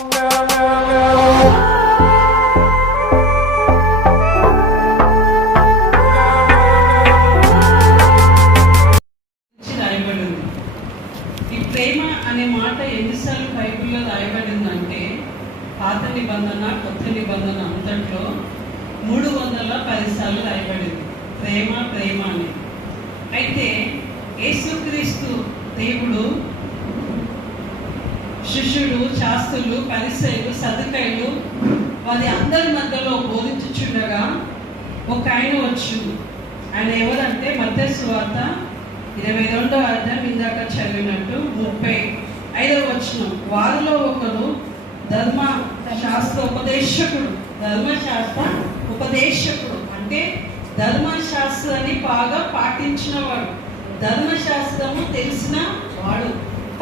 పాత నిబంధన కొత్త నిబంధన అంతట్లో 310 సార్లు రాయబడింది ప్రేమ ప్రేమ అని. అయితే యేసుక్రీస్తు దేవుడు శిష్యుడు, శాస్త్రులు, పరిసయ్యులు, సదుకాయులు వారి అందరి మధ్యలో బోధించుచుండగా ఒక ఆయన వచ్చింది. ఆయన ఎవరంటే మత్తయి సువార్త 22వ అధ్యాయం ఇందాక చదివినట్టు 35వ వచనం. వారిలో ఒకరు ధర్మశాస్త్ర ఉపదేశకుడు అంటే ధర్మశాస్త్రాన్ని బాగా పాటించిన వాడు, ధర్మశాస్త్రము తెలిసిన వాడు,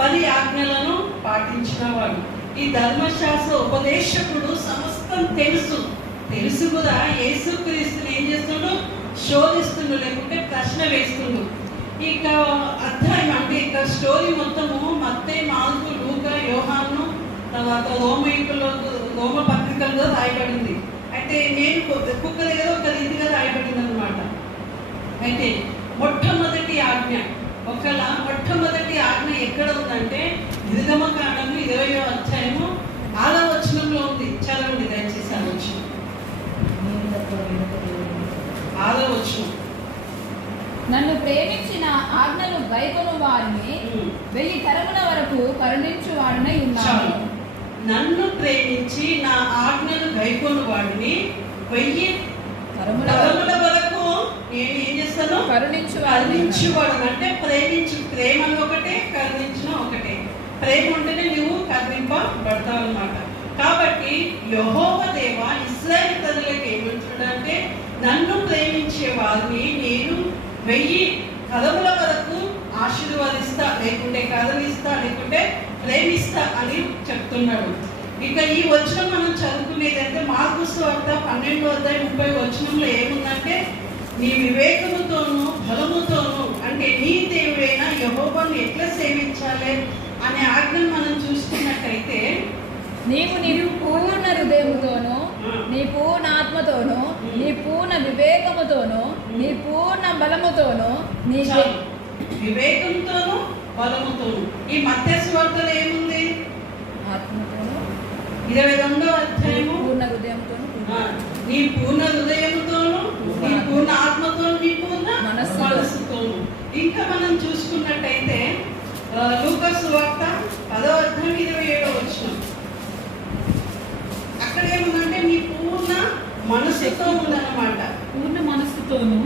10 ఆజ్ఞలను పాటించిన వాడు. ఈ ధర్మశాస్త్ర ఉపదేశకుడు సమస్తం తెలుసు కూడా యేసుక్రీస్తుని ఏం చేస్తుండు? శోధిస్తుండు, లేకుంటే ప్రశ్న వేస్తుండు. ఇక అధ్యాయం అంటే ఇక స్టోరీ మొత్తము మత్తయి, మార్కు, లూకా, యోహాను, తర్వాత రోమ పత్రికల్లో రాయబడింది. అయితే నేను ఒక్కొక్క దగ్గర ఒక రీతిగా రాయబడింది అనమాట. అయితే మొట్టమొదటి ఆజ్ఞ ఎక్కడ ఉందంటే నిర్గమకాండము 20వ అధ్యాయము 6వ వచనంలో ఉంది. చదవండి దయచేసి. 6వ వచనం. నన్ను ప్రేమించిన ఆజ్ఞలు గైకొను వారిని 1000 తరముల వరకు కరుణించు వాడినై ఉన్నాను. నన్ను ప్రేమించి నా ఆజ్ఞలు గైకొను వాడిని 1000 తరముల వరకు నేను ఏం చేస్తాను? కరుణించువాడు. అంటే ప్రేమ ఒకటే, కరుణించిన ఒకటే. ప్రేమ ఉంటేనే నువ్వు కరుణింపబడతావు అన్నమాట. కాబట్టి యెహోవా దేవా ఇశ్రాయేలు ప్రజలకు ఏమంటున్నాడంటే, నన్ను ప్రేమించే వారిని నేను 1000 తరముల వరకు ఆశీర్వదిస్తా, లేకుంటే కరుణిస్తా, లేకుంటే ప్రేమిస్తా అని చెప్తున్నాడు. ఇక ఈ వచనం మనం చదువుకునేది అంటే మార్కు సువార్త 12వ అధ్యాయం 30వ వచనంలో ఏముందంటే, నీ వివేకముతోనూ బలముతోనూ అంటే నీ దేవుడైన యెహోవాను ఎట్లా సేవించాలి అనే ఆజ్ఞను మనం చూసుకున్నట్టయితే, నీవు నీ పూర్ణ హృదయముతోనూ, నీ పూర్ణ ఆత్మతోనూ, నీ పూర్ణ వివేకముతోనూ, నీ పూర్ణ బలముతోనూ, నీ వివేకంతోనూ బలముతోనూ. ఈ మత్తయి సువార్తలో ఏముంది? ఆత్మతోనూ 22వ అధ్యాయము పూర్ణ హృదయంతోనూ, నీ పూర్ణ హృదయంతోనూ, నీ పూర్ణ ఆత్మతోనూ, నీ పూర్ణ మనస్సుతోనూ. ఇంకా మనం చూసుకున్నట్టయితే లూకా సువార్త 10వ అధ్యాయం 27వ వచనం. అక్కడ ఏముందంటే నీ పూర్ణ మనస్సుతో ఉందన్నమాట. పూర్ణ మనస్సుతోనూ,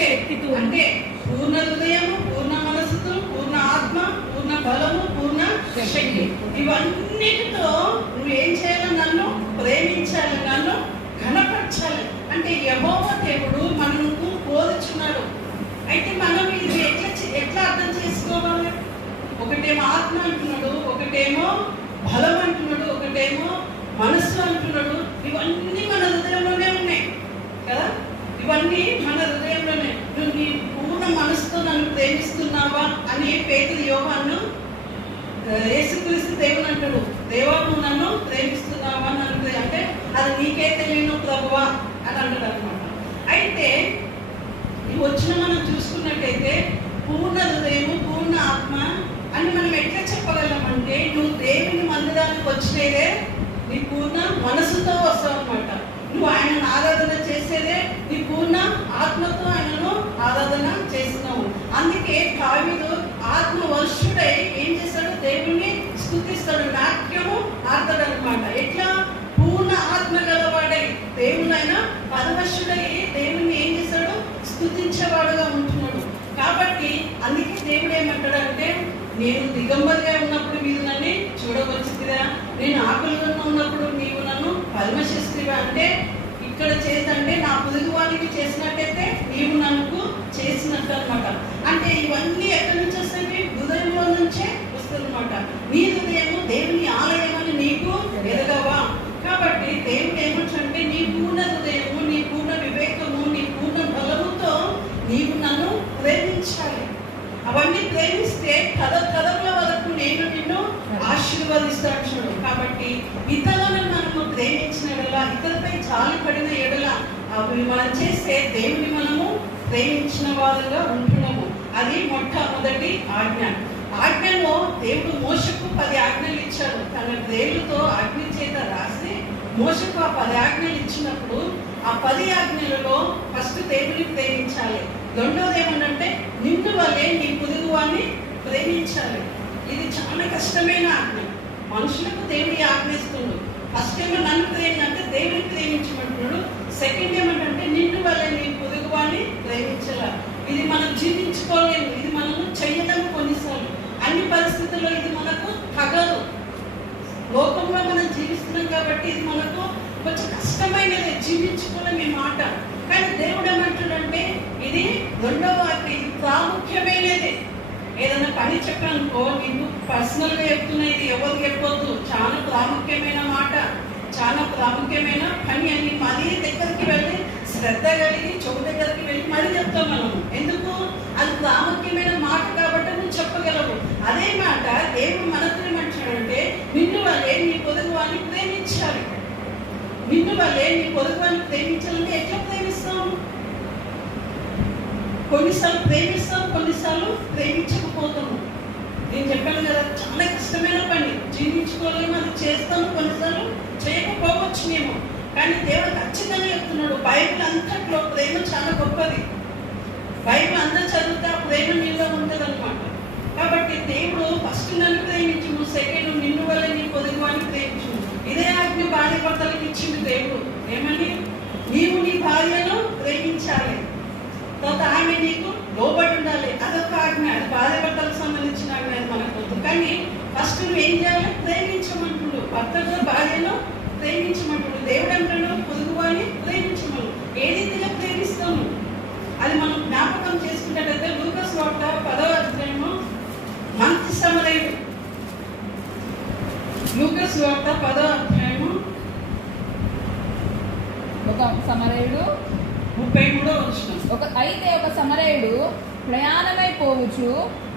శక్తితో. అంటే పూర్ణ హృదయము, పూర్ణ మనస్సుతో, పూర్ణ ఆత్మ, పూర్ణ బలము, పూర్ణ శక్తి. ఇవన్నిటితో నువ్వు ఏం చేయాలి? నన్ను ప్రేమించాలి, నన్ను ఘనపరచాలి. అంటే యెహోవా దేవుడు మనకు కోరుచున్నాడు. అయితే మనం ఇది ఎట్లా అర్థం చేసుకోవాలి? ఒకటేమో ఆత్మ అంటున్నాడు, ఒకటేమో బలం అంటున్నాడు, ఒకటేమో మనస్సు అంటున్నాడు. ఇవన్నీ మన హృదయంలోనే ఉన్నాయి కదా. ఇవన్నీ మన హృదయంలోనే. నువ్వు నీ పూర్ణ మనసుతో నన్ను ప్రేమిస్తున్నావా అని పేతురు యోహాను యేసుక్రీస్తు దేవుని అంటాడు, దేవా నువ్వు నన్ను ప్రేమిస్తున్నావా నన్ను అంటే అది నీకే తెలియను ప్రభువా అని అంటాడు అనమాట. అయితే ఈ వచ్చిన మనం చూసుకున్నట్టయితే పూర్ణ హృదయము, పూర్ణ ఆత్మ అని మనం ఎట్లా చెప్పగలమంటే, నువ్వు దేవుని మందిరానికి వచ్చినదే నీ పూర్ణ మనసుతో వస్తావు అనమాట. నువ్వు ఆయనను ఆరాధన చేసేదే నీ పూర్ణ ఆత్మతో ఆయనను ఆరాధన చేస్తున్నావు. అందుకే దావీదు ఆత్మవర్షుడై ఏం చేస్తాడు? దేవుణ్ణి స్తుతిస్తాడు, నాట్యము ఆడతాడు అనమాట. ఎట్లా? పూర్ణ ఆత్మ గలవాడై దేవునైనా పరవశుడై దేవుణ్ణి ఏం చేస్తాడు? స్తుతించేవాడుగా ఉంటున్నాడు. కాబట్టి అందుకే దేవుడు ఏమంటాడంటే, నేను దిగంబరిగా ఉన్నప్పుడు మీరు నన్ను చూడవచ్చురా, నేను ఆకలిగా ఉన్నప్పుడు నీవు నన్ను పరమశిస్తువా. అంటే ఇక్కడ చేతంటే నా పొరుగువానికి చేసినట్టయితే నీవు నన్ను చేసినట్టు అనమాట. అంటే ఇవన్నీ ఎక్కడి నుంచి వస్తాయి? హృదయంలో నుంచే వస్తుందన్నమాట. నీ హృదయము దేవుని ఆలయం అని నీకు ఎరగవా? కాబట్టి దేవుడు ఏమంటే, నీ పూర్ణ హృదయము, నీ పూర్ణ వివేకము, నీ పూర్ణ బలముతో నీవు నన్ను ప్రేమించాలి. అవన్నీ ప్రేమిస్తే తరముల వరకు నేను నిన్ను ఆశీర్వదిస్తాను చూడు. కాబట్టి ఇతరులను మనము ప్రేమించిన ఎడల, ఇతరులపై జాలి పడిన ఎడల అవి మనం చేస్తే దేవుని మనము ప్రేమించిన వారుగా ఉంటున్నాము. అది మొట్టమొదటి ఆజ్ఞ. ఆజ్ఞలో దేవుడు మోషకు 10 ఆజ్ఞలు ఇచ్చాడు. తన వేలుతో అగ్ని చేత రాసి మోషకు ఆ 10 ఆజ్ఞలు ఇచ్చినప్పుడు ఆ 10 ఆజ్ఞలలో ఫస్ట్ దేవుని ప్రేమించాలి. రెండోది ఏమనంటే నిన్ను వల్లే నీ పొరుగువాన్ని ప్రేమించాలి. ఇది చాలా కష్టమైన ఆజ్ఞ. మనుషులకు దేవుడి ఆజ్ఞిస్తున్నాడు. ఫస్ట్ ఏమో నన్ను అంటే దేవుని ప్రేమించమంటున్నాడు. సెకండ్ ఏమంటే నిన్ను వల్లే నీ పొరుగువాన్ని ప్రేమించాలి. ఇది మనం జీవించుకోలేము, ఇది మనము చేయలేము. కొన్నిసార్లు అన్ని పరిస్థితుల్లో ఇది మనకు తగదు. లోకంలో మనం జీవిస్తున్నాం కాబట్టి ఇది మనకు కొంచెం కష్టమైనది, జీవించుకోలేము ఈ మాట. కానీ దేవుడు ఏమంటాడంటే ఇది రెండవ ఆజ్ఞ, ఇది ప్రాముఖ్యమైనది. ఏదైనా పని చెప్పానుకో, నీకు పర్సనల్గా చెప్తున్నా, ఇది ఎవరికి చెప్పొద్దు. చాలా ప్రాముఖ్యమైన మాట, చాలా ప్రాముఖ్యమైన పని అని మరీ దగ్గరికి వెళ్ళి శ్రద్ధ కలిగి చెవు దగ్గరికి వెళ్ళి మరీ చెప్తాం మనము. ఎందుకు? అది ప్రాముఖ్యమైన మాట కాబట్టి నువ్వు చెప్పగలవు. అదే మాట దేవుడు మనతో ఏమంటాడంటే నిన్ను వల్లే నీ పొరుగువాన్ని ప్రేమించాలి. నిన్ను వల్లే నీ పొరుగువాన్ని ప్రేమించాలంటే ఎట్లా ప్రేమిస్తాము? కొన్నిసార్లు ప్రేమిస్తాం, కొన్నిసార్లు ప్రేమించకపోతాము. నేను చెప్పాను కదా, చాలా కష్టమైన పని, జీవించుకోలేము. అది చేస్తాము, కొన్నిసార్లు చేయకపోవచ్చు మేము. కానీ దేవుడు ఖచ్చితంగా చెప్తున్నాడు, బైబిల్ అంతట్లో ప్రేమ చాలా గొప్పది. బైబిల్ అంతా చదివితే ఆ ప్రేమ నీలో ఉంటుంది అనమాట. కాబట్టి దేవుడు ఫస్ట్ నన్ను ప్రేమించుము, సెకండ్ నిన్ను వల్ల నీ పొరుగువాన్ని ప్రేమించుము. ఇదే ఆజ్ఞ భార్య భర్తలకు ఇచ్చింది దేవుడు. ఏమని? నీవు నీ భార్యను ప్రేమించాలి, తర్వాత ఆమె నీకు లోబడి ఉండాలి. అదొక ఆజ్ఞ. అది భార్య భర్తలకు సంబంధించిన ఆజ్ఞ, మనకు వద్దు. కానీ ఫస్ట్ నువ్వు ఏం చేయాలి? ప్రేమించమంటుడు. భర్తను భార్యను ప్రేమించమంటుడు. దేవుడు అంటాడు పొరుగువాన్ని ప్రేమించమను. ఏ రీతిగా ప్రేమిస్తాము అది మనం జ్ఞాపకం చేసుకున్నట్టయితే లూకాసు వార్త 10వ అధ్యాయము మంచి సమరయుడు. లూకాసు వార్త 10వ అధ్యాయము ఒక సమరయుడు 33వ వచనం. అయితే ఒక సమరయుడు ప్రయాణమైపోవచ్చు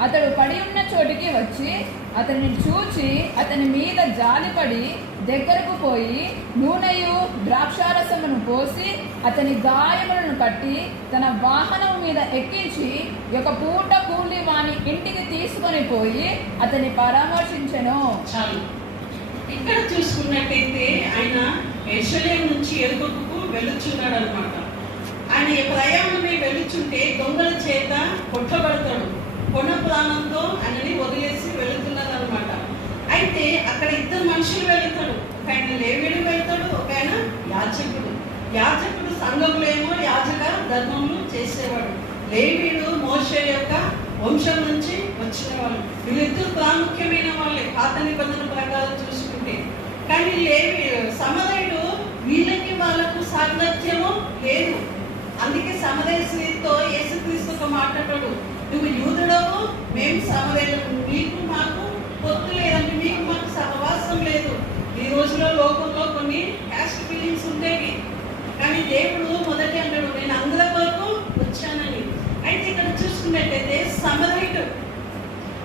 అతడు పడి ఉన్న చోటికి వచ్చి అతన్ని చూచి అతని మీద జాలిపడి దగ్గరకు పోయి నూనెయు ద్రాక్షారసమును పోసి అతని గాయములను కట్టి తన వాహనం మీద ఎక్కించి ఒక పూట కూలి వాని ఇంటికి తీసుకొని పోయి అతన్ని పరామర్శించెను. చాలు. ఇక్కడ చూసుకున్నట్టయితే ఆయన యెరూషలేము నుంచి యెరికోకు వెళ్ళుచున్నాడు అనమాట. ఆయన ప్రయాణమే వెళ్ళుచుంటే దొంగల చేత కొట్టబడతాడు. కొన ప్రాణంతో ఆయనని వదిలేసి వెళుతున్నారు అనమాట. అయితే అక్కడ 2 మనుషులు వెళుతాడు. ఒక ఆయన లేవీయుడు వెళ్తాడు, ఒక ఆయన యాజకుడు. యాజకుడు సంఘంలో ఏమో యాజక ధర్మములు చేసేవాడు. లేవీయుడు మోషే యొక్క వంశం నుంచి వచ్చిన వాళ్ళు. వీళ్ళిద్దరు ప్రాముఖ్యమైన వాళ్ళే పాత నిబంధన ప్రకారం చూసుకుంటే. కానీ సమరయుడు వీళ్ళకి వాళ్ళకు సాంగత్యము లేదు. అందుకే సమరయ స్త్రీతో యేసుక్రీస్తుతో మాట్లాడాడు, నువ్వు యూదుడవు, మేము సమరయులము, మీకు మాకు పొత్తు లేదంటే మీకు మాకు సహవాసం లేదు. ఈ రోజులో లోకంలో కొన్ని క్యాస్ట్ ఫీలింగ్స్ ఉండేవి. కానీ దేవుడు మొదటి అంటాడు, నేను అందరి వరకు వచ్చానని. అయితే ఇక్కడ చూసుకున్నట్టయితే సమరయుడు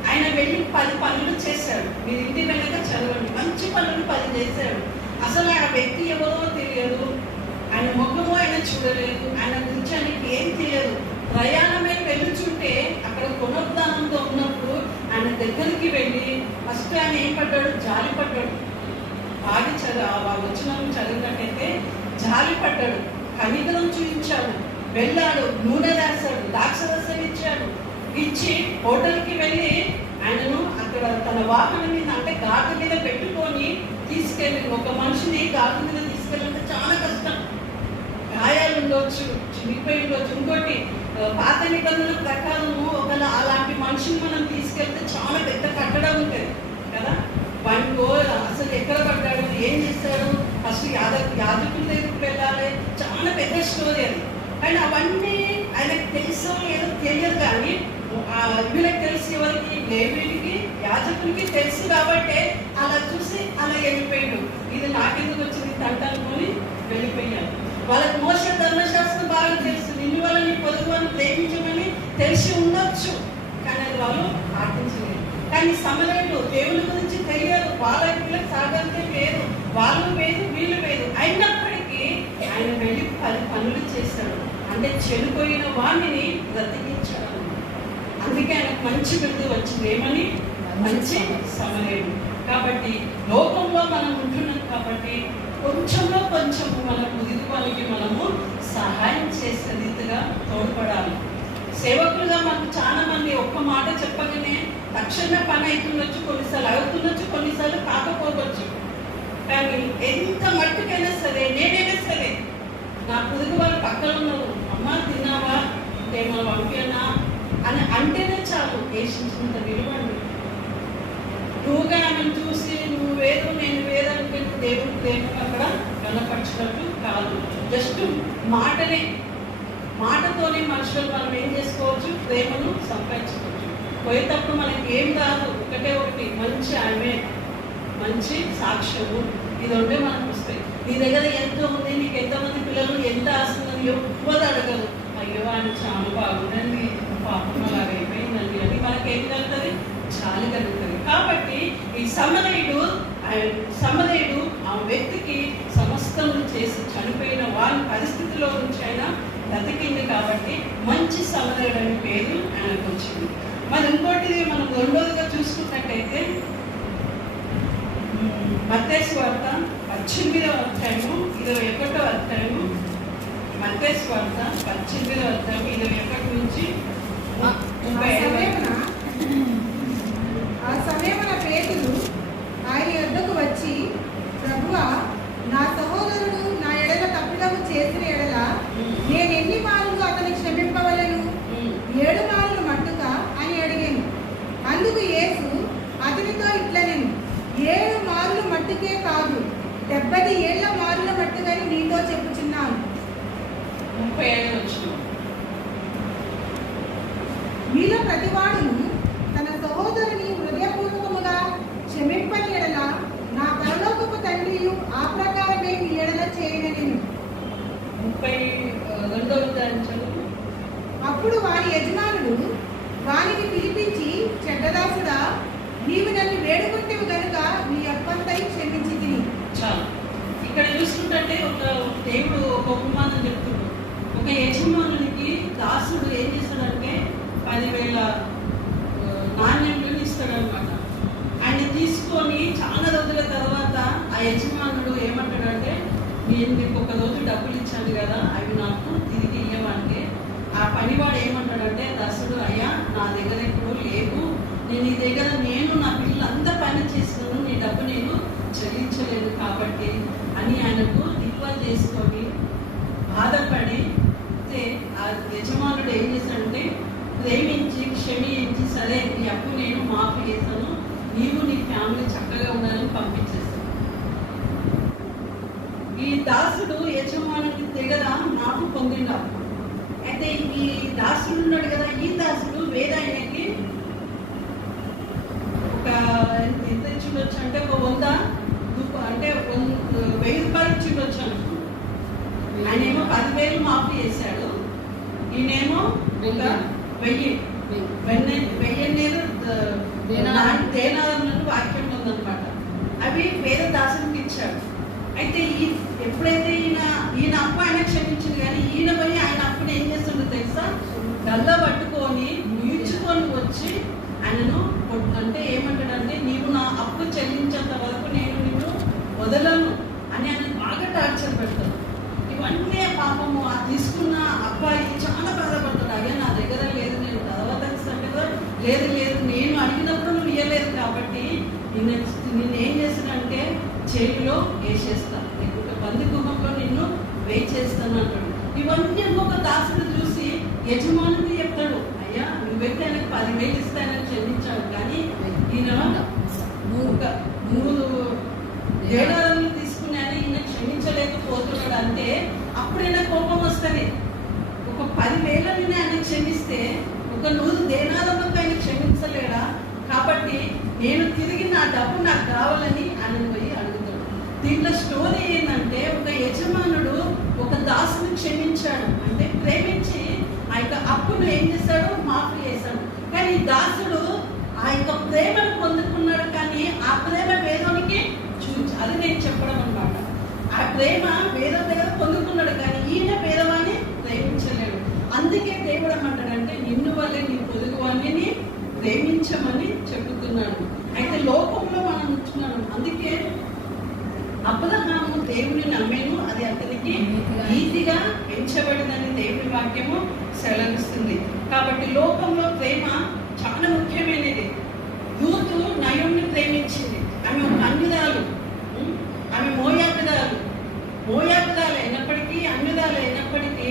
ఆయన వెళ్ళి 10 పనులు చేశాడు. మీరు ఇంటి వెనక చదవండి. మంచి పనులు 10 చేశాడు. అసలు ఆ వ్యక్తి ఎవరో తెలియదు, ఆయన ముఖము ఆయన చూడలేదు, ఆయన గురించి ఆయనకి ఏం తెలియదు. ప్రయాణమే వెళ్ళుచుంటే అక్కడ పునరుద్ధానంతో ఉన్నప్పుడు ఆయన దగ్గరికి వెళ్ళి ఫస్ట్ ఆయన ఏం పడ్డాడు? జాలి పడ్డాడు. బాగా వచనం చదివినట్టయితే జాలి పడ్డాడు, కనికరం చూపించాడు, వెళ్ళాడు, నూనె రాశాడు, ద్రాక్షరసం ఇచ్చాడు. ఇచ్చి హోటల్కి వెళ్ళి ఆయనను అక్కడ తన వాహనం మీద అంటే గాడి మీద పెట్టుకొని తీసుకెళ్ళి, ఒక మనిషిని గాడి మీద తీసుకెళ్ళాలంటే చాలా కష్టం. గాయాలు ఉండొచ్చు, చినిగిపోయి ఉండొచ్చు. ఇంకోటి పాత నిబంధనల ప్రకారము ఒకవేళ అలాంటి మనిషిని మనం తీసుకెళ్తే చాలా పెద్ద కట్టడం ఉంటుంది కదా. వాడికో అసలు ఎక్కడ పడ్డాడు, ఏం చేస్తాడు, ఫస్ట్ యాజకుల దగ్గరికి వెళ్ళాలి, చాలా పెద్ద స్టోరీ అది. కానీ అవన్నీ ఆయనకు తెలుసో ఏదో తెలియదు. కానీ వీళ్ళకి తెలిసి ఎవరికి? లేవీయుడికి యాజకులకి తెలుసు కాబట్టి అలా చూసి అలా వెళ్ళిపోయాడు. ఇది నాకెందుకు వచ్చింది తంట అనుకొని వెళ్ళిపోయాడు. వాళ్ళకి మోసే ధర్మశాస్త్రం బాగా తెలుసు, నిన్ను వల్ల నీ పొరుగువాన్ని ప్రేమించమని తెలిసి ఉండొచ్చు, కానీ అది వాళ్ళు పాటించలేదు. కానీ సమరయుడు దేవుని గురించి తెలియదు, వాళ్ళకి సాగంతే అంటే చెడిపోయిన వాణిని బ్రతికించడం. అందుకే ఆయనకు మంచి బిరుదు వచ్చింది, ఏమని? మంచి సమరయుడు. కాబట్టి లోకంలో మనం ఉంటున్నాం కాబట్టి కొంచెంలో కొంచెము మన కుదిరి వాళ్ళకి మనము సహాయం చేసే రీతిగా తోడ్పడాలి. సేవకులుగా మనకు చాలా మంది ఒక్క మాట చెప్పగానే తక్షణ పని అవుతుండొచ్చు, కొన్నిసార్లు అవుతుండొచ్చు, కొన్నిసార్లు కాకపోవచ్చు. కానీ ఎంత మట్టుకైనా సరే, నేనైనా సరే నా కుదురు వాళ్ళ పక్కన ఉన్నారు, అమ్మ తిన్నావా, ఇంకేమో పంపినా అని అంటేనే చాలు, వేసించినంత విలువండి. నువ్వుగా ఆమెను చూసి నువ్వు వేరు నేను వేరు అనుకుని దేవుని ప్రేమ అక్కడ కనపరిచినట్టు కాదు. జస్ట్ మాటతోనే మనుషులు మనం ఏం చేసుకోవచ్చు? ప్రేమను సంపాదించుకోవచ్చు. పోయేటప్పుడు మనకి ఏం కాదు, ఒకటి మంచి ఆమె, మంచి సాక్ష్యము, ఇది ఉంటే మనకు వస్తాయి. నీ దగ్గర ఎంత ఉంది, నీకు ఎంతమంది పిల్లలు, ఎంత ఆస్తుందని ఎవ్వరు అడగరు. అయ్యో ఆయన చాలా బాగుందండి, పాపం అలాగ అయిపోయిందండి అని మనకేం కలుగుతుంది? చాలు కలుగుతుంది. కాబట్టి ఈ సమరయుడు ఆ వ్యక్తికి సమస్తం చేసి చనిపోయిన వాళ్ళ పరిస్థితిలో నుంచి ఆయన బ్రతికింది కాబట్టి మంచి సమరయుడు అనే పేరు ఆయనకు వచ్చింది. మరి ఇంకోటిది మనం రెండోదిగా చూసుకున్నట్టయితే మత్తయి సువార్త 18వ అధ్యాయము 21వ అధ్యాయము, మత్తయి సువార్త 18వ అధ్యాయం 21 నుంచి 35. ఆ సమయమున పేతురు ఆయన యొద్దకు వచ్చి, ప్రభువా, నా సహోదరుడు నా ఎడల తప్పిదము చేసిన ఎడల నేను ఎన్ని మార్లు అతని క్షమింపవలను? 7 మార్లు మట్టుక అని అడిగాను. అందుకు యేసు అతనితో ఇట్లనెను, 7 మార్లు మట్టుకే కాదు, 70 ఏళ్ల మార్ల మట్టుకని నీతో చెప్పుచున్నాను. 35 వచ్చిన మీలో ప్రతివాడును తన సహోదరుని హృదయపూర్వకముగా క్షమింపని ఎడల నా పరలోకపు తండ్రియు ఆ ప్రకారమే మీ ఎడల చేయనెను. 32వ అధ్యాయం చదువు. అప్పుడు వారి యజమానుడు వారిని పిలిపించి, చెడ్డదాసుడా, నీవు నన్ను వేడుకుంటేవు గనుక నీ అప్పంతై క్షమించి తిని. చాలు. ఇక్కడ చూసుకుంటే ఒక దేవుడు ఒక ఉపమానం చెప్తున్నాడు. ఒక యజమానునికి దాసుడు ఏం చేస్తాడంటే 10,000 నాణ్యములను ఇస్తాడనమాట. ఆయన తీసుకొని చాలా రోజుల తర్వాత ఆ యజమానుడు ఏమంటాడంటే, నేను నీకు ఒక రోజు డబ్బులు ఇచ్చాను కదా, అవి నాకు తిరిగి ఇవ్వమంటే ఆ పనివాడు ఏమంటాడంటే, దాసుడు, అయ్యా నా దగ్గర ఇప్పుడు లేవు, నేను నీ దగ్గర నా పిల్లలు అంత పని చేస్తున్నాను, నీ డబ్బు నేను చెల్లించలేదు కాబట్టి అని ఆయనకు దిగ్వాలు చేసుకొని బాధపడి ఆ యజమానుడు ఏం చేశాడంటే, ప్రేమించి క్షమించి, సరే నీ అప్పు నేను మాఫీ చేశాను, నీవు నీ ఫ్యామిలీ చక్కగా ఉండాలని పంపించేస్తాను. ఈ దాసుడు యజమానుడి దగ్గర మాకు పొందిండు. అయితే ఈ దాసుడు ఉన్నాడు కదా, ఈ దాసుడు వేదాయనకి ఒక ఎంత ఇచ్చిండొచ్చు అంటే ఒక 100 అంటే 1000 రూపాయలు ఇచ్చిండొచ్చు అనుకో. ఆయనేమో 10,000 మాఫీ చేశాడు, ఈయనేమో ఒక 1000 దేనాలను వాక్యం ఉందన్నమాట. అవి వేరే దాసునికి ఇచ్చాడు. అయితే ఎప్పుడైతే ఈయన అప్పు ఆయన క్షమించింది, కానీ ఈయన పోయి ఆయన అప్పుడు ఏం చేస్తుండో తెలుసా, గల్ల పట్టుకొని ఈడ్చుకొని వచ్చి ఆయనను అంటే ఏమంటాడంటే, నీవు నా అప్పు చెల్లించేంత వరకు నేను నిన్ను వదలను అని ఆయన బాగా టార్చర్ పెడతాడు. ఇవన్నీ పాపము ఆ తీసుకున్న అబ్బాయి చాలా బాధపడతాడు. అయ్యా నా దగ్గర లేదు, నేను తర్వాత ఇస్తాను కదా, లేదు నేను అడిగినప్పుడు నువ్వు ఇవ్వలేదు కాబట్టి నిన్నేం చేస్తానంటే చేతిలో వేసేస్తాను, లేకుంటే బంది గుమ్మంలో నిన్ను వేచేస్తాను అంటాడు. ఇవన్నీ ఇంకొక దాసుడు చూసి యజమానికి చెప్తాడు, అయ్యా నువ్వైతే ఆయనకు 10,000 ఇస్తానని చెల్లించాడు, కానీ ఈయన ఒక 3 ఏడాది తీసుకున్నాను, ఈయన క్షమించలేకపోతున్నాడు అంటే అప్పుడైనా కోపం వస్తుంది. ఒక 10,000 ఆయన క్షమిస్తే ఒక 100 దేనాలకు ఆయన క్షమించలేడా? కాబట్టి నేను తిరిగి నా డబ్బు నాకు కావాలని ఆయన పోయి అడుగుతాడు. దీంట్లో స్టోరీ ఏంటంటే, ఒక యజమానుడు ఒక దాసుని క్షమించాడు, అంటే ప్రేమించి ఆ యొక్క అప్పును ఏం చేశాడు, మాఫీ చేశాడు. కానీ దాసుడు ఆ యొక్క ప్రేమను పొందుకున్నాడు, కానీ ఆ ప్రేమ వేదోనికి అది నేను చెప్పడం అనమాట. ఆ ప్రేమ వేరే దగ్గర పొందుకున్నాడు, కానీ ఈయన పేదవాన్ని ప్రేమించలేడు. అందుకే దేవుడు ఏమంటాడంటే నిన్ను వల్లే నీ పొరుగువాణ్ణి ప్రేమించమని చెబుతున్నాడు. అయితే లోకంలో మనం ఉంటున్నాం. అందుకే అబ్రహాము దేవుని నమ్మేను, అది అతనికి నీతిగా ఎంచబడిందని దేవుని వాక్యము సెలవిస్తుంది. కాబట్టి లోకంలో ప్రేమ చాలా ముఖ్యమైనది. రూతు నయోమిని ప్రేమించింది. ఆమె ఒక అన్యురాలు, ఆమె మోయాబిదాలు అయినప్పటికీ, అన్యురాలు అయినప్పటికీ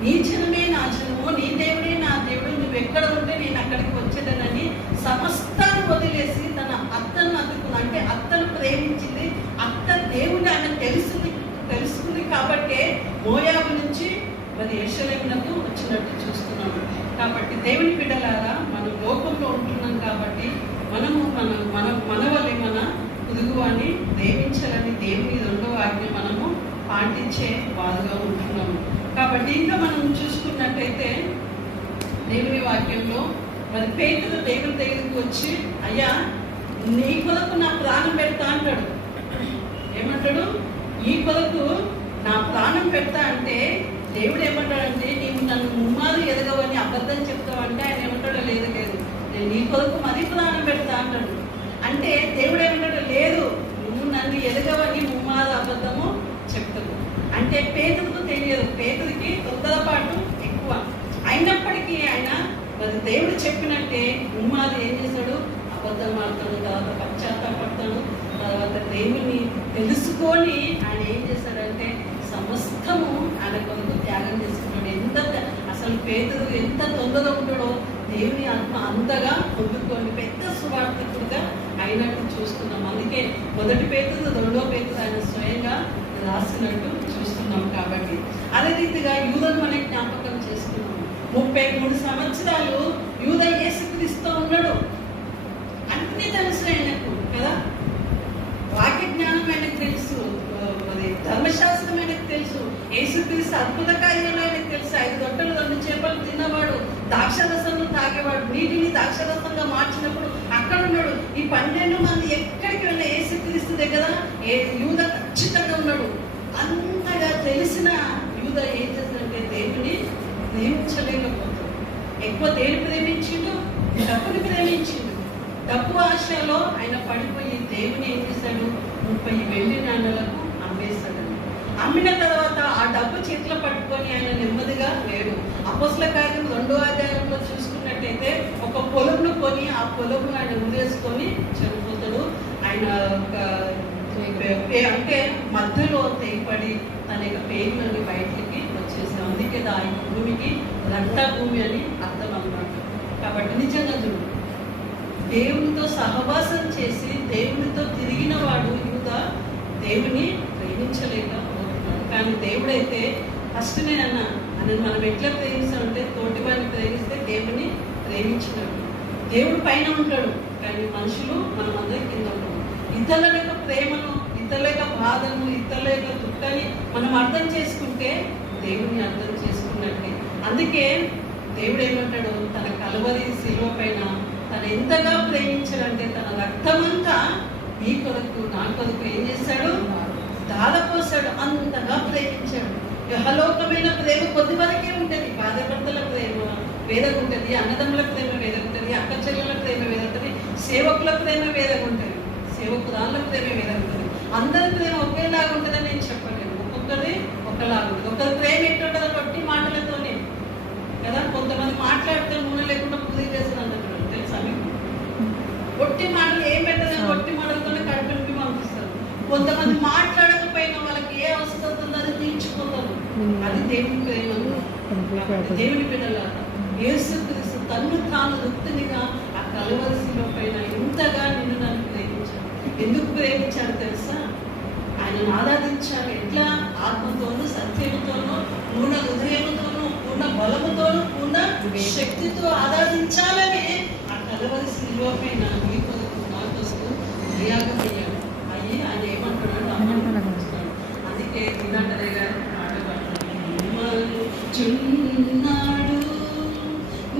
నీ జనమే నా జనము, నీ దేవుడే నా దేవుడు, నువ్వు ఎక్కడ ఉంటే నేను అక్కడికి వచ్చేదనని సమస్తాన్ని వదిలేసి తన అత్తను అందుకున్నా. అంటే అత్తను ప్రేమించింది. అత్త దేవుడు ఆమె తెలుసుకుంది కాబట్టి మోయాబు నుంచి మరి యెరూషలేమునకు వచ్చినట్టు చూస్తున్నాము. కాబట్టి దేవుని బిడ్డలారా, మనం లోకంలో ఉంటున్నాం కాబట్టి మన వల్లే మన పొరుగువాన్ని ప్రేమించాలని దేవుని రెండవ ఆజ్ఞ మనము పాటించే వారుగా ఉంటున్నాము. కాబట్టి ఇంకా మనం చూసుకున్నట్టయితే దేవుని వాక్యంలో మరి పేతురు దేవుని దగ్గరికి వచ్చి, అయ్యా నీ కొరకు నా ప్రాణం పెడతా అంటాడు. ఏమంటాడు? ఈ కొరకు నా ప్రాణం పెడతా అంటే దేవుడు ఏమంటాడంటే, నీవు నన్ను ముమ్మారు ఎదగవని అబద్ధం చెప్తావంటే ఆయన ఏమంటాడో లేదు నేను నీ కొరకు మరీ ప్రాణం పెడతా అంటాడు. అంటే దేవుడు ఏమంటాడు, లేదు నువ్వు నన్ను ఎదగవని ముమ్మారు అబద్ధము చెప్తాడు. అంటే పేతురుకు తెలియదు, పేతురికి తొందరపాటు ఎక్కువ. అయినప్పటికీ ఆయన మరి దేవుడు చెప్పినట్టే ముమ్మారు ఏం చేశాడు, అబద్ధం ఆడతాడు, తర్వాత పశ్చాత్తాపడతాడు, తర్వాత దేవుని తెలుసుకొని ఆయన ఏం చేశాడంటే సమస్తము ఆయన కొరకు త్యాగం చేసుకున్నాడు. అసలు పేతురు ఎంత తొందరగా ఉంటాడో దేవుని ఆత్మ అంతగా పొందుకొని పెద్ద సువార్తికుడుగా అయినట్టు చూస్తున్నాం. అందుకే మొదటి పేతురు, రెండో పేతురు ఆయన స్వయంగా రాసినట్టు చూస్తున్నాం. కాబట్టి అదే రీతిగా యూదను మనం జ్ఞాపకం చేసుకున్నాం. 33 సంవత్సరాలు యూద యేసుక్రీస్తు ఉన్నాడు. అన్ని తెలుసు ఆయనకు కదా, వాక్య జ్ఞానం ఆయనకు తెలుసు, మరి ధర్మశాస్త్రం ఆయనకు తెలుసు, యేసుక్రీస్తు అద్భుత కార్యాలు ఆయనకు తెలుసు. 5 రొట్టెలు 2 చేపలు తిన్నవాడు, ద్రాక్షరసం తాగేవాడు, నీటిని ద్రాక్షరసంగా మార్చినప్పుడు అక్కడ ఉన్నాడు. ఈ 12 మంది ఎక్కడికి వెళ్ళిన యేసుక్రీస్తు దగ్గర యూద ఖచ్చితంగా ఉన్నాడు. అంతగా తెలిసిన యూద ఏం చేస్తాడంటే దేవుని ప్రేమించలేకపోతాడు. ఎక్కువ దేని ప్రేమించిండు? డబ్బుని ప్రేమించిండు. డబ్బు ఆశలో ఆయన పడిపోయి దేవుని ఏం చేశాడు, 30 వెండి నాణాలకు అమ్మేశాడు. అమ్మిన తర్వాత ఆ డబ్బు చేతిలో పట్టుకొని ఆయన నెమ్మదిగా లేడు. అపోస్తల కార్యం 2వ అధ్యాయంలో చూసుకున్నట్టయితే ఒక పొలంను కొని ఆ పొలంను ఆయన ఊరేసుకొని చనిపోతాడు. ఆయన అంటే మధ్యలో తెగిపడి తన యొక్క పేర్లని బయటికి వచ్చేసాడు. అందుకే ఆ భూమికి రంట భూమి అని అర్థం అన్నమాట. కాబట్టి నిజంగా చూడు, దేవునితో సహవాసం చేసి దేవునితో తిరిగిన వాడు యూద దేవుని ప్రేమించలేకపోతున్నాడు. కానీ దేవుడైతే ఫస్ట్ నేనన్నా అని మనం ఎట్లా ప్రేమిస్తామంటే తోటి వారిని ప్రేమిస్తే దేవుని ప్రేమించినాడు. దేవుడు పైన ఉంటాడు కానీ మనుషులు మనం అందరి కింద ఉంటాం. ఇతరుల యొక్క ప్రేమను, ఇతరుల యొక్క బాధను, ఇతరుల యొక్క దుఃఖాన్ని మనం అర్థం చేసుకుంటే దేవుని అర్థం చేసుకున్నట్టే. అందుకే దేవుడు ఏమంటాడు, తన కలువరి శిలువ పైన తను ఎంతగా ప్రేమించాడంటే తన రక్తమంతా మీ కొరకు నా కొరకు ఏం చేశాడు, దారపోసాడు. అంతగా ప్రేమించాడు. యహలోకమైన ప్రేమ కొద్ది వరకే ఉంటుంది. భార్యాభర్తల ప్రేమ వేరేగా ఉంటుంది, అన్నదమ్ముల ప్రేమ వేరేగా ఉంటుంది, అక్క చెల్లెల ప్రేమ వేరేగా ఉంటుంది, సేవకుల ప్రేమ వేరేగా ఉంటుంది, సేవకురాళ్ళ ప్రేమ వేరేగా ఉంటుంది. అందరి ప్రేమ ఒకేలాగా ఉంటుందని నేను చెప్పలేను. ఒక్కొక్కరి ఒకలాగా ఉంటుంది. ఒకరి ప్రేమ ఎట్టుంటుందో కొట్టి మాటలతోనే కదా. కొంతమంది మాట్లాడితే నూనె లేకుండా పూజ చేస్తున్నారు తెలుసా మీకు? ఒట్టి మాటలు ఏం పెట్టదని ఒట్టి మాటలతోనే కడుపుకి పంపిస్తారు. కొంతమంది మాట్లాడకపోయినా వాళ్ళకి ఏ అవసరం ఉందో అది తీర్చిపోతారు. అది దేవుని ప్రేమ. దేవుని బిడ్డలారా, యేసుక్రీస్తు తన్ను తాను రుక్తునిగా ఆ కలువరి శిలువ పైన ఎంతగా నిన్ను నన్ను ప్రేమించాడు. ఎందుకు ప్రేమించాడు తెలుసా? ఆయనను ఆరాధించాలి. ఎట్లా? ఆత్మతోనూ, సత్యంతోనూ, పూర్ణ హృదయంతోనూ, పూర్ణ బలముతోనూ, పూర్ణ శక్తితో ఆరాధించాలని ఆ కలువరి శిలువ పైన మీ కొరకు నా కోసం త్యాగం అయ్యాడు. అయ్యి ఆయన ఏమంటున్నాడు, అమ్మంటున్నాడు. అందుకే దినాటరే గారు పాట పాడుతున్నాడు, చున్నాడు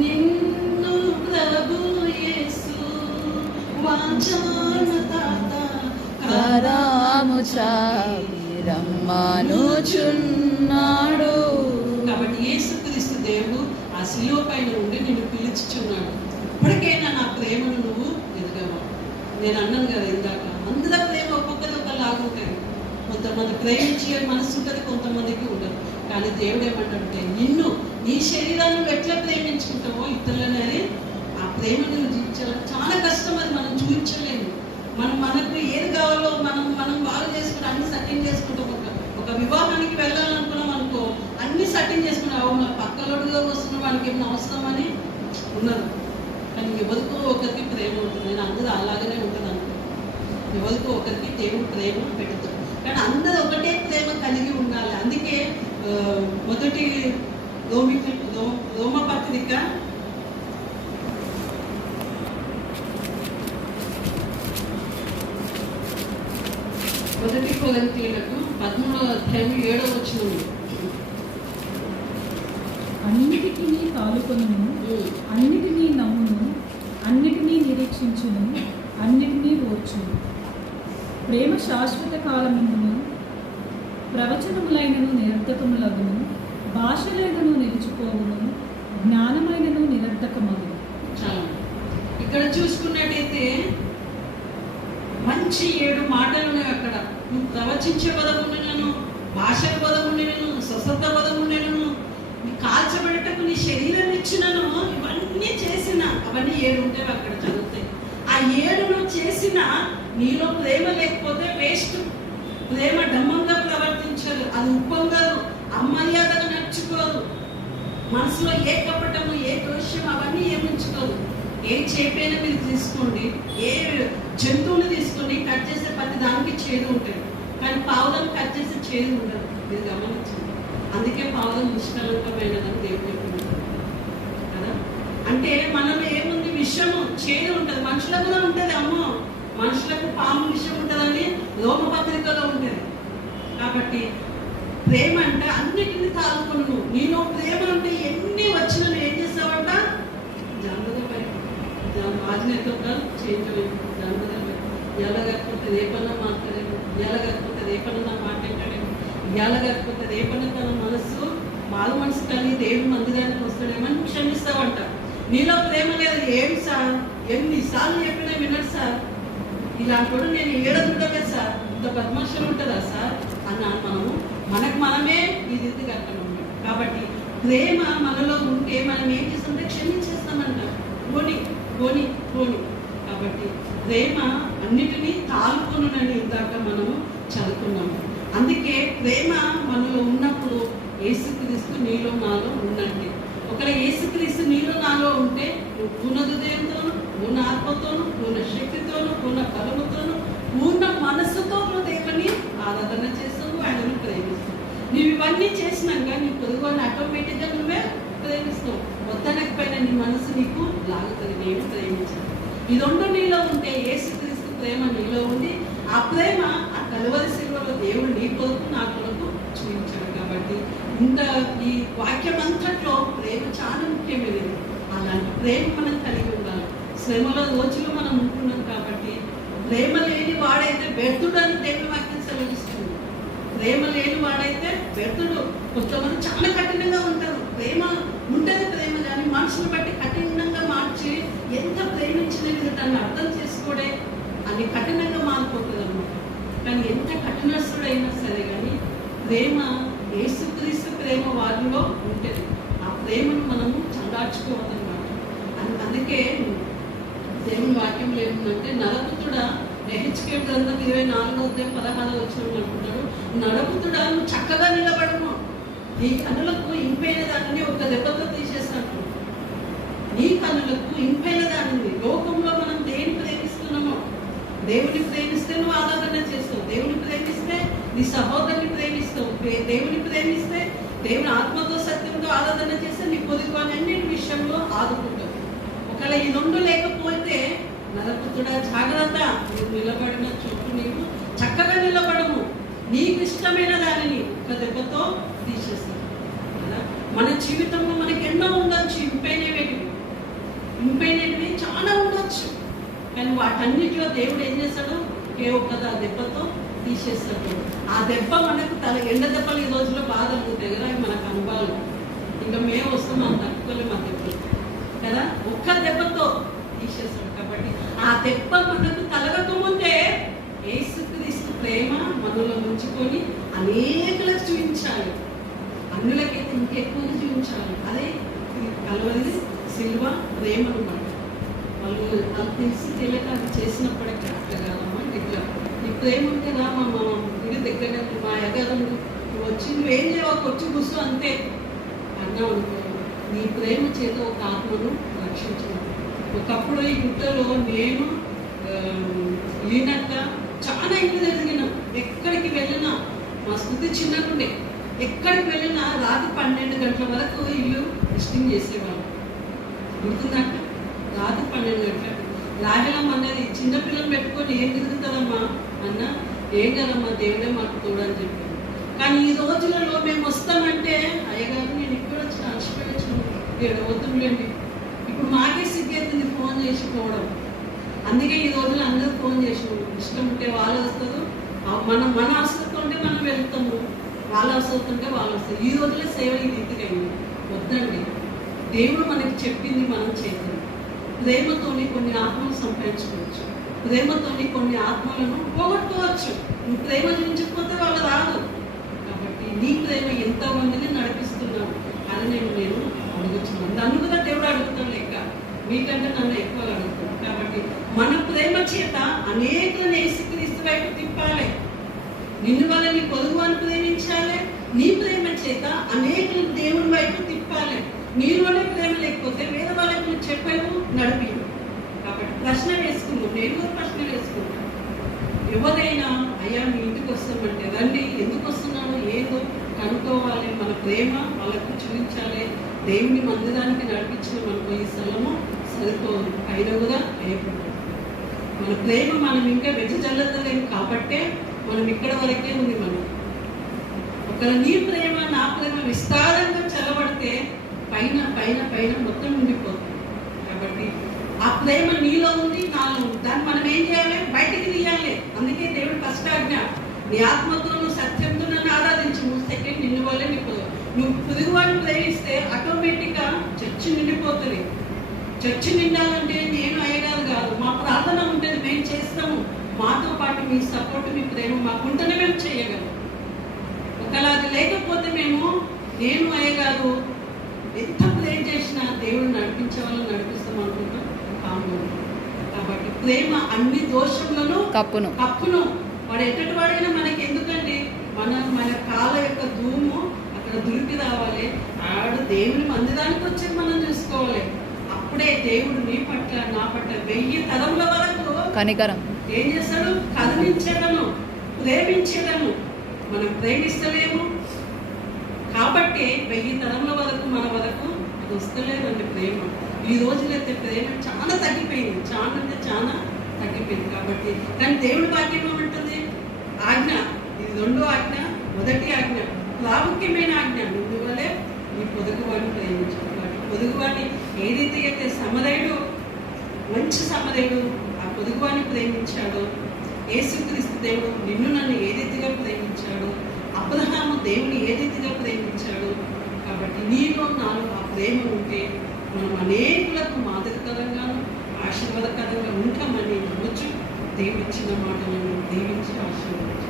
నిన్ను ప్రభు యేసు వాంఛాన తాత కరాము చాపి రమ్మానుచున్నాడు. కాబట్టి యేసుక్రీస్తు దేవుడు శిలువ పైన ఉండి నిన్ను పిలుచుచున్నాడు. ఇప్పటికైనా నా ప్రేమను నువ్వు ఎదగవా? నేను అన్నాను కదా ఇందాక, అందరి ప్రేమ ఒక్కొక్కరి ఒకలాగా ఉంటుంది. కొంతమంది ప్రేమించే మనసు ఉంటుంది, కొంతమందికి ఉండదు. కానీ దేవుడు ఏమంటాడంటే, నిన్ను నీ శరీరాన్ని నువ్వు ఎట్లా ప్రేమించుకుంటావో ఇతరులనేది ఆ ప్రేమను చూపించాలి. చాలా కష్టం, అది మనం చూపించలేము. మనకు ఏది కావాలో మనం బాగా చేసుకుంటాం, అన్ని సెట్టింగ్ చేసుకుంటాం. ఒక వివాహానికి వెళ్ళాలనుకున్నాం అనుకో, అన్ని సెట్టింగ్ చేసుకున్నాం. మన పక్కలోడుగా వస్తున్న వాడికి ఏమైనా అవసరం అని ఉన్నది. కానీ ఎవరికో ఒకరికి ప్రేమ ఉంటుంది. నేను అందరూ అలాగనే ఉంటుంది అనుకో. ఎవరికో ఒకరికి దేవుడు ప్రేమ పెడతాడు. కానీ అందరూ ఒకటే ప్రేమ కలిగి ఉండాలి. అందుకే మొదటి రోమపత్రిక 1 కొరింథీయులకు 13వ అధ్యాయం 7వ వచనం. అన్నిటికీ తాలుకొనును, అన్నిటినీ నమ్మును, అన్నిటినీ నిరీక్షించును, అన్నిటినీ ఓర్చును. ప్రేమ శాశ్వత కాలమును, ప్రవచనములైనను నిరర్ధకములగును, భాషలైనను నిలిచిపోవును, జ్ఞానమైనను నిరర్ధకమగును. చాలా ఇక్కడ చూసుకున్నట్టయితే మంచి 7 మాటలు ఉన్నాయి అక్కడ. నువ్వు ప్రవచించే పదం ఉండేనను, భాషల పదం ఉండేనను, స్వస్థత పదం ఉండేనను, నీ కాల్చబడటకు నీ శరీరం ఇచ్చినను, ఇవన్నీ చేసిన అవన్నీ 7 ఉంటాయి అక్కడ చదివితే. ఆ 7 నువ్వు చేసిన నీలో ప్రేమ లేకపోతే వేస్ట్. ప్రేమ డమ్మంగా ప్రవర్తించదు, అది ఉప్పొంగదు, అమర్యాదగా నడుచుకోదు, మనసులో ఏ కపటము ఏ దోషం అవన్నీ ఏముంచుకోదు. ఏ చేపైనా మీరు తీసుకోండి, ఏ జంతువుని తీసుకోండి, కట్ చేసే ప్రతి దానికి చేదు ఉంటుంది. కానీ పావులను కట్ చేసే చేదు ఉండదు. మీరు గమనించండి. అందుకే పావులం నిష్కలంకమైనదని దేవుడు చెప్తున్నారు కదా. అంటే మనలో ఏముంది, విషము చేదు ఉంటుంది. మనుషులకు కూడా ఉంటుంది. అమ్మో, మనుషులకు పాము విషయం ఉంటుందని రోమపత్రికలో ఉంటుంది. కాబట్టి ప్రేమ అంటే అన్నిటిని తాలుకొను. నీలో ప్రేమ అంటే ఎన్ని వచ్చినా నువ్వు ఏం చేస్తావంట, జాగ్రత్త ఆజ్ఞతో చేంజ్ జాగ్రత్త. ఎలాగకపోతే రేపన్నా మాట్లాడేము, ఎలాగకపోతే రేపన్నా మాట్లాడేము, ఎలాగకపోతే రేపన్నా తన మనసు బాధ మనసు కలిగి దేవుడి మందిరానికి వస్తాడేమని క్షమిస్తావంట. నీలో ప్రేమ లేదు. ఏమి సార్, ఎన్నిసార్లు చెప్పినా వినడు సార్, ఇలాంటి కూడా నేను ఏడదుంటలే సార్, ఇంత పద్మాషలు ఉంటుందా సార్ అన్నాను. మనకు మనమే ఇది కట్టడం. కాబట్టి ప్రేమ మనలో ఉంటే మనం ఏం చేస్తుంటే క్షమించేస్తామంట. పోని. కాబట్టి ప్రేమ అన్నిటినీ తాలుకొనునని ఇందాక మనము చదువుకున్నాము. అందుకే ప్రేమ మనలో ఉన్నప్పుడు యేసుక్రీస్తు నీలో నాలో ఉన్నట్టే. ఒకవేళ యేసుక్రీస్తు నీలో నాలో ఉంటే నువ్వు పూర్ణ హృదయంతోను, పూర్ణ ఆత్మతోను, పూర్ణ శక్తితోను, పూర్ణ బలముతోను, పూర్ణ మనస్సుతో నువ్వు దేవుని ఆరాధన చేస్తావు, ఆయనను ప్రేమిస్తావు. నువ్వు ఇవన్నీ చేసినాక నీ పొరుగుని ఆటోమేటిక్గా నువ్వే ప్రేమిస్తావు. వద్దనకపోయినా నీ మనసు నీకు లాగుతుంది, నేను ప్రేమించాను. ఈ 2 నీలో ఉంటే యేసుక్రీస్తు ప్రేమ నీలో ఉంది. ఆ ప్రేమ ఆ కలువరి శిలువలో దేవుడు నీ కొరకు నా కొరకు చూపించాడు. కాబట్టి ఇంత ఈ వాక్యం అంతట్లో ప్రేమ చాలా ముఖ్యమైనది. అలాంటి ప్రేమ మనం కలిగి ఉండాలి. శ్రమల రోజులు మనం ఉంటున్నాం కాబట్టి ప్రేమ లేని వాడైతే వ్యర్థుడు అని దేవుని వాక్యం సెలవిస్తుంది. ప్రేమ లేని వాడైతే వ్యర్థుడు. కొంతమంది చాలా కఠినంగా ఉంటారు. ప్రేమ ఉంటుంది, ప్రేమ కానీ మనుషులు బట్టి కఠినంగా మార్చి ఎంత ప్రేమించిన దాన్ని అర్థం చేసుకోడే అని కఠినంగా మారిపోతుంది అన్నమాట. కానీ ఎంత కఠినస్తుడైనా సరే కానీ ప్రేమ, యేసుక్రీస్తు ప్రేమ వారిలో ఉంటుంది. ఆ ప్రేమను మనము చల్లార్చుకోవాలన్నమాట. అందుకే దేవుని వాక్యంలో ఏముందంటే, నరపుత్రుడా, హెచ్కేల్ గ్రంథం 24:16 అనుకుంటాడు, నరపుత్రుడా నువ్వు చక్కగా నిలబడము, నీ కన్నులకు ఇంపైన దానిని ఒక దెబ్బతో తీసేస్తాను. నీ కన్నులకు ఇంపైన దానిని. లోకంలో మనం దేన్ని ప్రేమిస్తున్నామో, దేవుని ప్రేమిస్తే నువ్వు ఆరాధన చేస్తావు, దేవుని ప్రేమిస్తే నీ సహోదరుని ప్రేమిస్తావు, దేవుని ప్రేమిస్తే దేవుని ఆత్మతో సత్యంతో ఆరాధన చేస్తే నీ పొదుగు అన్నిటి విషయంలో ఆదుకుంటావు. ఒకవేళ ఈ 2 లేకపోతే నరపుత్రుడా జాగ్రత్త, నువ్వు నిలబడిన చోటు నీవు చక్కగా నిలబడము, నీకు ఇష్టమైన దానిని ఒక దెబ్బతో తీసేస్తావు కదా. మన జీవితంలో మనకి ఎన్నో ఉండొచ్చు, ఇంపైనవి చాలా ఉండొచ్చు. కానీ వాటన్నిటిలో దేవుడు ఏం చేస్తాడు, ఒక దెబ్బతో తీసేస్తాడు. ఆ దెబ్బ మనకు ఎండ దెబ్బలు ఈ రోజుల్లో బాధ అవుతాయి కదా, మనకు అనుభవాలు. ఇంకా మేము వస్తాం మనం తట్టుకోలేము ఆ దెబ్బలు కదా. ఒక్క దెబ్బతో తీసేస్తాడు. కాబట్టి ఆ దెబ్బ మనకు తలగకముందే యేసుక్రీస్తు ప్రేమ మనలో ఉంచుకొని అనేకులకు చూపించాలి. అన్యులకైతే ఇంకెక్కువ చూపించాలి. అదే కలవరి సిల్వ ప్రేమ అనమాట. వాళ్ళు తెలిసి తెలియక అది చేసినప్పటికీ అట్లా కాదమ్మా, ఇట్లా నీ ప్రేమ ఉంటే రా మా గుడి దగ్గర మా యగాదం వచ్చి నువ్వేం చేయవాకు వచ్చి కూర్చో అంతే అన్నావు అనుకో, నీ ప్రేమ చేత ఒక ఆత్మను రక్షించడం. ఒకప్పుడు ఈ గుట్టలో నేను ఈయనక్క చాలా ఇల్లు తిరిగినాం. ఎక్కడికి వెళ్ళినా మా స్థుతి చిన్నకుండే, ఎక్కడికి వెళ్ళినా రాత్రి 12 గంటల వరకు ఇల్లు విజిటింగ్ చేసేవాళ్ళు. గుర్తుందాక రాత్రి 12 గంటలకు రాగలం అన్నది చిన్నపిల్లలు పెట్టుకొని ఏం తిరుగుతుందమ్మా అన్న, ఏం కదమ్మా దేవుడే మాకు తోడని చెప్పాను. కానీ ఈ రోజులలో మేము వస్తామంటే అయ్యగారు నేను ఇక్కడ వచ్చిన అలసిపోయి వచ్చిన 7 అవుతుందండి. ఇప్పుడు మాకే సిగ్గేస్తుంది ఫోన్ చేసి పోవడం. అందుకే ఈ రోజులు అందరూ ఫోన్ చేసి ఇష్టం ఉంటే వాళ్ళు వస్తారు, మన అవసరం ఉంటే మనం వెళ్తాము, వాళ్ళ అవసరం ఉంటే వాళ్ళు వస్తారు. ఈ రోజులో సేవ ఈ రీతికైంది. వద్దండి, దేవుడు మనకి చెప్పింది మనం చేద్దాం. ప్రేమతోని కొన్ని ఆత్మలు సంపాదించుకోవచ్చు, ప్రేమతోని కొన్ని ఆత్మలను పోగొట్టుకోవచ్చు. నువ్వు ప్రేమ చూపించకపోతే వాళ్ళు రాదు. కాబట్టి నీ ప్రేమ ఎంతమందిని నడిపిస్తున్నావు అని నేను అడుగుతున్నాను. నన్ను కూడా దేవుడు అడుగుతాను లెక్క, మీకంటే నన్ను ఎక్కువ అడుగుతాను. కాబట్టి మన ప్రేమ చేత అనేకులను యేసుక్రీస్తు వైపు తిప్పాలి. నిన్ను వల్ల నీ పొరుగువాన్ని ప్రేమించాలి. నీ ప్రేమ చేత అనేకులను దేవుని వైపు తిప్పాలి. నీలోనే ప్రేమ లేకపోతే వేరే వాళ్ళకి నువ్వు చెప్పావు నడిపి. కాబట్టి ప్రశ్న వేసుకున్నావు, నేను కూడా ప్రశ్న వేసుకున్నాను. ఎవరైనా అయ్యా మీ ఇంటికి వస్తామంటే రండి, ఎందుకు వస్తున్నాను ఏదో కనుక్కోవాలి. మన ప్రేమ వాళ్ళకు చూపించాలి. దేవుని మందిరానికి నడిపించిన మనకు ఈ స్థలము సరిపోదు, అయినా కూడా అయిపోతుంది. మన ప్రేమ మనం ఇంకా వెజ్జల్లలేము కాబట్టే మనం ఇక్కడ వరకే ఉంది. మనం ఒకవేళ నీ ప్రేమ నా ప్రేమ విస్తారంగా చల్లబడితే పైన పైన పైన మొత్తం ఉండిపోతుంది. కాబట్టి ఆ ప్రేమ నీలో ఉంది, నాలో ఉంది. దాన్ని మనం ఏం చేయాలి? బయటికి తీయాలి. అందుకే దేవుడు ఫస్ట్ ఆజ్ఞ, నీ ఆత్మతో నువ్వు సత్యంతో నన్ను ఆరాధించు. సెకండ్ నిన్ను వల్లే నువ్వు పొరుగువాడిని ప్రేమిస్తే ఆటోమేటిక్గా చర్చి నిండిపోతుంది. చర్చి నిండాలంటే నేను అయ్యగారు కాదు, మా ప్రార్థన ఉంటుంది, మేము చేస్తాము. మాతో పాటు మీ సపోర్ట్ మీ ప్రేమ మాకుంటేనే మేము చేయగలం. ఒకవేళ అది లేకపోతే నేను అయ్యగారు ఎంత ప్రేమ చేసినా దేవుడు నడిపించే వాళ్ళని నడిపిస్తాం అనుకుంటాం కాము. కాబట్టి ప్రేమ అన్ని దోషములను కప్పును. వాడు ఎట్టటి వాడైనా మనకి ఎందుకండి, మన కాళ్ళ యొక్క ధూము అక్కడ దురికి రావాలి. ఆడు దేవుని మందిరానికి వచ్చి మనం చూసుకోవాలి. అప్పుడే దేవుడు నీ పట్ల నా పట్ల 1000 తరముల వరకు కనికరం ఏం చేస్తాడు? కరుణించేదను, ప్రేమించేదను. మనం ప్రేమిస్తలేము కాబట్టి 1000 తరముల వరకు మన వరకు అది వస్తలేదండి ప్రేమ. ఈ రోజులైతే ప్రేమ చాలా తగ్గిపోయింది, చాలా అంటే చాలా తగ్గిపోయింది. కాబట్టి కానీ దేవుడి వాక్యం ఏమంటుంది? ఆజ్ఞ, ఇది 2వ ఆజ్ఞ. మొదటి ఆజ్ఞ ప్రాముఖ్యమైన ఆజ్ఞ, అందువల్లే నీ పొరుగువాడిని ప్రేమించాలి. పొరుగువాడిని ఏ రీతి అయితే సమరయుడు, మంచి సమరయుడు ఆ పొరుగువాడిని ప్రేమించాడో, యేసుక్రీస్తు దేవుడు నిన్ను నన్ను ఏ రీతిగా ప్రేమించాడు, అబ్రహాము దేవుని ఏ రీతిగా ప్రేమించాడు. కాబట్టి నీలో నాలో ఆ ప్రేమ ఉంటే మనం అనేకులకు మాదిరికరంగాను ఆశీర్వాదకరంగా ఉంటామని నమ్మచ్చు. దేవుడు ఇచ్చిన మాటలను దీవించి ఆశీర్వదించారు.